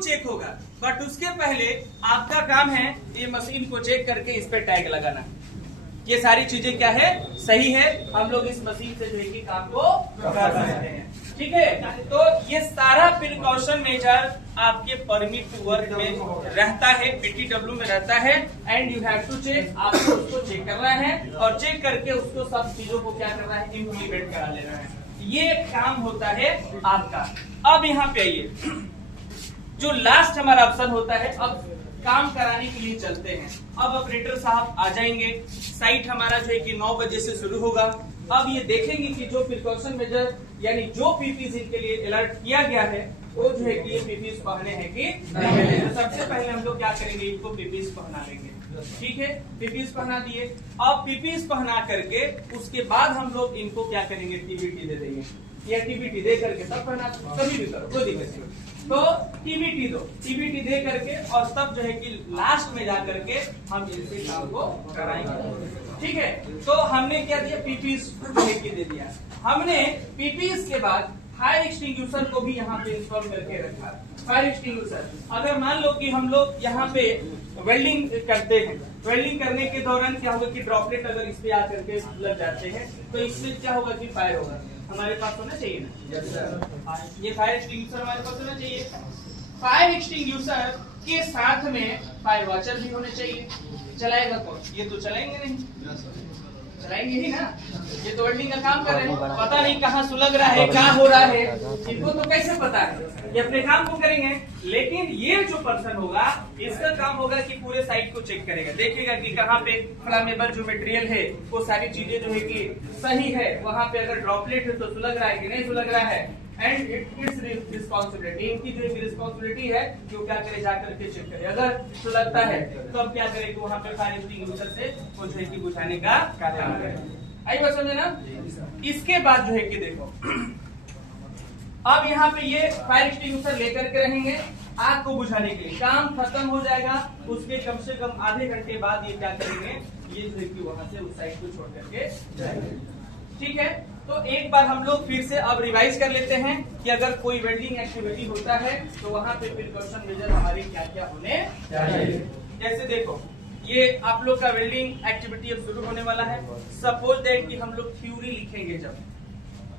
Check होगा, but उसके पहले आपका काम है ये मशीन को चेक करके इस पे टैग लगाना। ये सारी चीजें क्या है, सही है, हम लोग इस मशीन से जो है कि काम को कर सकते हैं। ठीक है, तो ये सारा प्रिकॉशन मेजर आपके परमिट टू वर्क में रहता है, पीटीडब्ल्यू में रहता है, and you have to check. आपको उसको चेक करना है और चेक करके उसको सब चीजों को क्या करना है, इम्प्लीमेंट करा लेना है। ये काम होता है आपका। अब यहाँ पे आइए, जो लास्ट हमारा ऑप्शन होता है, अब काम कराने के लिए चलते हैं। अब ऑपरेटर साहब आ जाएंगे, साइट हमारा जो है कि 9 बजे से शुरू होगा। अब ये देखेंगे कि जो प्रिकॉशन मेजर यानी जो पीपीज इनके लिए अलर्ट किया गया है वो जो है कि ये पीपीज पहने हैं कि नहीं। तो सबसे पहले हम लोग क्या करेंगे, इनको पीपीज पहना लेंगे। ठीक है, पीपीज पहना दिए। अब पीपीज पहना करके उसके बाद हम लोग इनको क्या करेंगे, टीबीटी दे देंगे, या टीबीटी दे करके तब पहना, कभी भी करो कोई दिक्कत नहीं। तो टीबीटी दो, टीबीटी दे करके और तब जो है कि लास्ट में जा करके हम इनसे काम को कराएंगे। ठीक है, तो हमने क्या दिया, पीपीज दे दिया। हमने पीपीज के बाद फायर एक्सटिंग्विशर को भी यहाँ पे इंस्टॉल करके रखा। फायर एक्सटिंग्विशर, अगर मान लो कि हम लोग यहाँ पे वेल्डिंग करते हैं, वेल्डिंग करने के दौरान क्या होगा कि ड्रॉपलेट अगर इस पे आकर के लग जाते हैं तो इसमें क्या होगा कि फायर होगा। हमारे पास होना चाहिए ना, ये फायर एक्सटिंग्विशर हमारे पास होना चाहिए। फायर एक्सटिंग्विशर के साथ में फायर वॉचर भी होने चाहिए। चलाएगा कौन, ये तो चलाएंगे नहीं, चलाएंगे ही ना, ये तो वेल्डिंग का काम कर रहे हैं, पता नहीं कहाँ सुलग रहा है, क्या हो रहा है, इनको तो कैसे पता है, ये अपने काम को करेंगे। लेकिन ये जो पर्सन होगा इसका काम होगा कि पूरे साइट को चेक करेगा, देखेगा कि कहाँ पे फ्लामेबल जो मटेरियल है वो सारी चीजें जो है कि सही है, वहां पे अगर ड्रॉपलेट है तो सुलग रहा है कि नहीं सुलग रहा है। एंड इट्स रिस्पॉन्सिबिलिटी, इनकी जो रिस्पॉन्सिबिलिटी है कि वो क्या करे, जाकर के चेक करे। अगर सुलगता है तो अब क्या करे कि वहां पे फायर एक्सटिंग्विशर से कुछ है कि बुझाने का काम करे। आई बात समझे ना। इसके बाद जो है कि देखो, अब यहाँ पे ये फायर एक्सटिंग्विशर लेकर के रहेंगे आग को बुझाने के लिए। काम खत्म हो जाएगा, उसके कम से कम आधे घंटे बाद ये क्या करेंगे, ये जो है कि वहां से उस साइड को छोड़ करके जाएंगे। ठीक है, तो एक बार हम लोग फिर से अब रिवाइज कर लेते हैं कि अगर कोई वेल्डिंग एक्टिविटी होता है तो वहां पे प्रिकॉशन मेजर हमारे क्या क्या होने चाहिए। जैसे देखो, ये आप लोग का वेल्डिंग एक्टिविटी अब शुरू होने वाला है। सपोज दैट कि हम लोग थ्योरी लिखेंगे, जब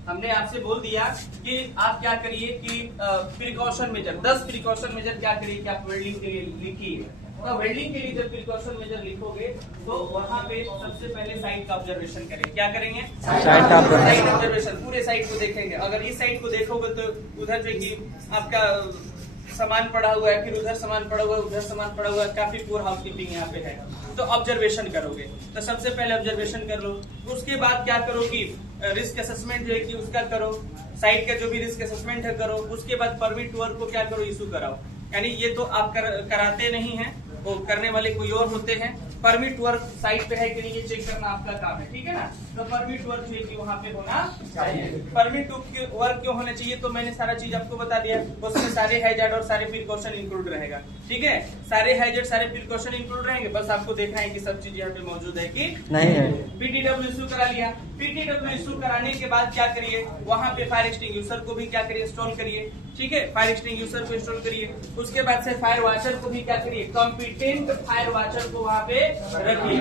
हमने आपसे बोल दिया कि आप क्या करिए कि प्रिकॉशन मेजर 10 प्रिकॉशन मेजर क्या करिए कि आप वेल्डिंग के लिए लिखिए। तो वेल्डिंग के लिए जब प्रिकॉशन मेजर लिखोगे तो वहां पे सबसे पहले साइट का ऑब्जर्वेशन करेंगे। क्या करेंगे, साइट ऑब्जर्वेशन, पूरे साइट को देखेंगे। अगर इस साइट को देखोगे तो उधर जो कि आपका सामान पड़ा हुआ है, फिर उधर सामान पड़ा हुआ है, उधर सामान पड़ा हुआ है, काफी पुअर हाउसकीपिंग यहाँ पे है। तो ऑब्जर्वेशन करोगे, तो सबसे पहले ऑब्जर्वेशन कर लो। उसके बाद क्या करो कि रिस्क असेसमेंट जो है कि उसका करो, साइट का जो भी रिस्क असेसमेंट है करो। उसके बाद परमिट वर्क को क्या करो, इशू कराओ। यानी ये तो आप कराते नहीं हैं, वो करने वाले कोई और होते हैं। परमिट वर्क साइट पे है कि नहीं ये चेक करना आपका काम है, ठीक है ना। तो परमिट वर्क जो है कि वहाँ पे होना चाहिए। परमिट वर्क क्यों होना चाहिए, तो मैंने सारा चीज आपको बता दिया। उसमें सारे हैजर्ड और सारे प्रिकॉशन इंक्लूड रहेगा। ठीक है, सारे हैजर्ड सारे प्रिकॉशन इंक्लूड रहेंगे, बस आपको देखना है कि सब चीज यहाँ पे मौजूद है कि नहीं है। पीटीडब्ल्यू इशू करा लिया, पीटीडब्ल्यू इशू कराने के बाद क्या करिए, वहाँ पे फायर एक्सटिंग्विशर को भी क्या करिए, इंस्टॉल करिए। ठीक है, फायर एक्सटिंग्विशर को इंस्टॉल करिए। उसके बाद से फायर वॉचर को भी क्या करिए, कॉम्पिटेंट फायर वॉचर को वहाँ पे रखिए।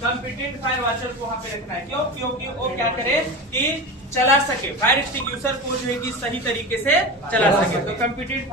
कॉम्पिटेंट फायर वॉचर को वहाँ पे रखना है, क्यों, क्योंकि वो क्या करे कि चला सके, फायर एक्सटिंग्विशर को जो है कि सही तरीके से चला सके। तो कॉम्पिटेंट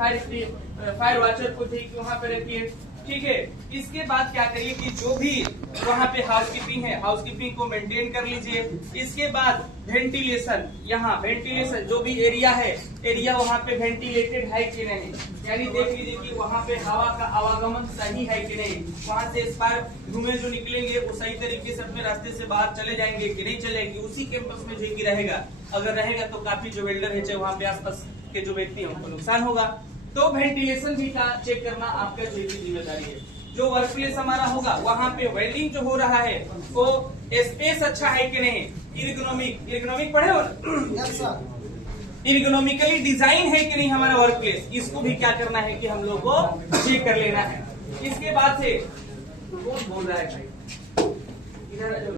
फायर वॉचर को जो है कि वहाँ पे रखिए। ठीक है, इसके बाद क्या करिए कि जो भी वहाँ पे हाउसकीपिंग है, हाउसकीपिंग को मेंटेन कर लीजिए। इसके बाद वेंटिलेशन, यहाँ वेंटिलेशन जो भी एरिया है, एरिया वहाँ पे वेंटिलेटेड है कि नहीं, यानी देख लीजिए कि वहाँ पे हवा का आवागमन सही है कि नहीं। वहाँ से इस बार धुएं जो निकलेंगे वो सही तरीके से अपने रास्ते से बाहर चले जाएंगे कि नहीं चलेंगे, उसी कैंपस में जो कि रहेगा। अगर रहेगा तो काफी जो वेल्डर है चाहे वहाँ पे आसपास के जो व्यक्ति है उनको नुकसान होगा। तो वेंटिलेशन भी का चेक करना आपका जिम्मेदारी है। जो वर्क प्लेस हमारा होगा वहाँ पे वेल्डिंग जो हो रहा है वो स्पेस अच्छा है कि नहीं, इर्गोनॉमिक पढ़े हो ना, इर्गोनॉमिकली डिजाइन है कि नहीं हमारा वर्क प्लेस, इसको भी क्या करना है कि हम लोग को चेक कर लेना है। इसके बाद से कौन बोल रहा है भाई, इधर